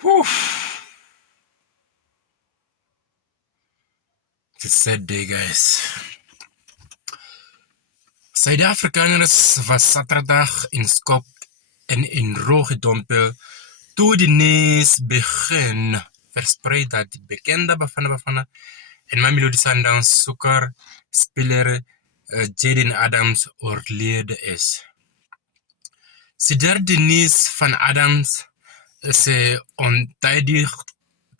Whew. It's a sad day, guys. Suid-Afrikaners was Saterdag in Skop en in Rogedompel toe die nuus begin verspreid dat die bekende Bafana en Mamelodi Sundowns speler Jaden Adams oorlede is. Sedert die nuus van Adams se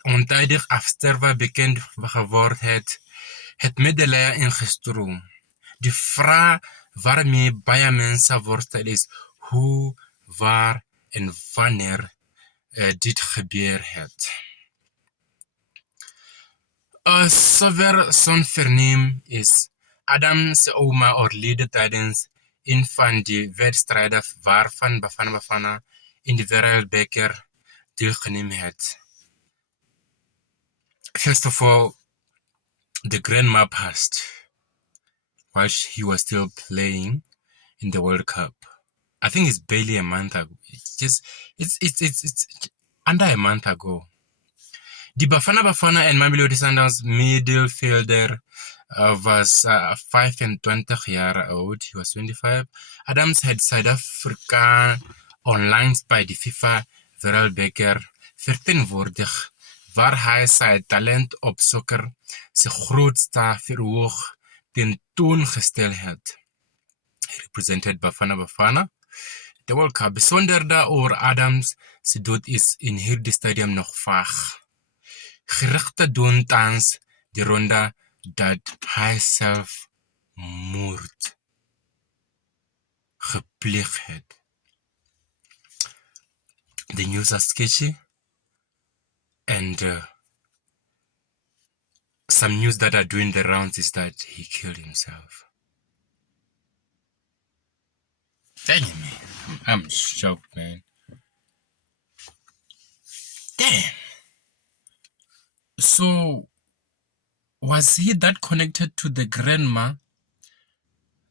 ontijdig afsterven bekend geworden het medelijden ingestroomd. De vraag waarmee baie mensen worstelen is hoe, waar en wanneer dit gebeurd het. Zover zo'n verneem is, Adams oma overleden tijdens een van de wedstrijden waarvan Bafana in de Wereldbeker deelgenomen heeft. First of all, the grandma passed while he was still playing in the World Cup. I think it's barely a month ago. It's under a month ago. The Bafana and Mamelodi Sundowns midfielder was 25 years old. He was 25. Adams had South Africa onlangs bij de FIFA Wereldbeker vertegenwoordigd, waar hij zijn talent op soccer zijn grootste verhoog tentoongesteld heeft. He represented Bafana. The World Cup. Bijzonder daarover Adams zijn dood is in hierdie stadium nog vaag. Gerichten doen thans de ronde dat hij zelf moord gepleegd heeft. The news are sketchy and some news that are doing the rounds is that he killed himself. Damn, man. I'm shocked, man. Damn. So, was he that connected to the grandma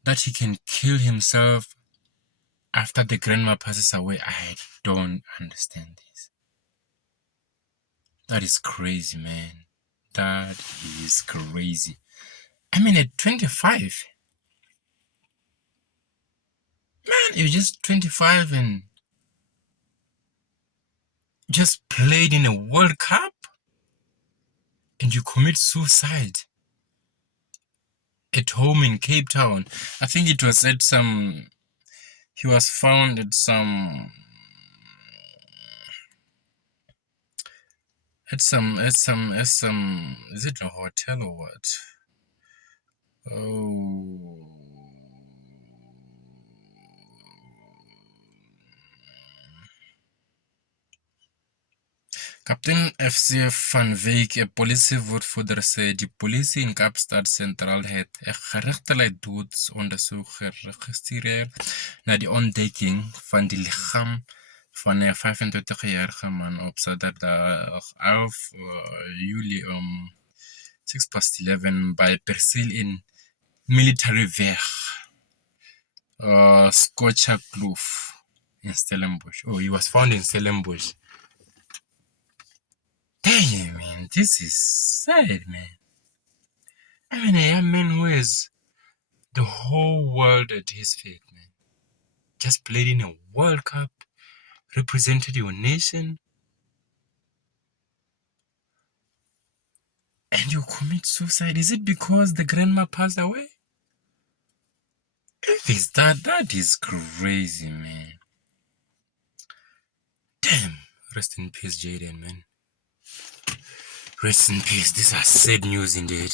that he can kill himself after the grandma passes away? I don't understand this. That is crazy, man. That is crazy. I mean, at 25, man, you're just 25 and just played in a World Cup and you commit suicide at home in Cape Town. I think it was at some, he was found at some is it a hotel or what? Oh, Captain FC van Wyk, 'n polisiewoordvoerder, sê die polisie in Kaapstad Sentraal het 'n geregtelike doodsondersoek geregistreer na die ontdekking van die liggaam van 'n 25-jarige man op Saterdag 11 Julie om 11:06 by Perceel in Military Weg, Scotia Kloof in Stellenbosch. Oh, he was found in Stellenbosch. Damn, man, this is sad, man. I mean, a young man who has the whole world at his feet, man. Just played in a World Cup, represented your nation, and you commit suicide. Is it because the grandma passed away? If it's that is crazy, man. Damn. Rest in peace, Jaden, man. Rest in peace. These are sad news indeed.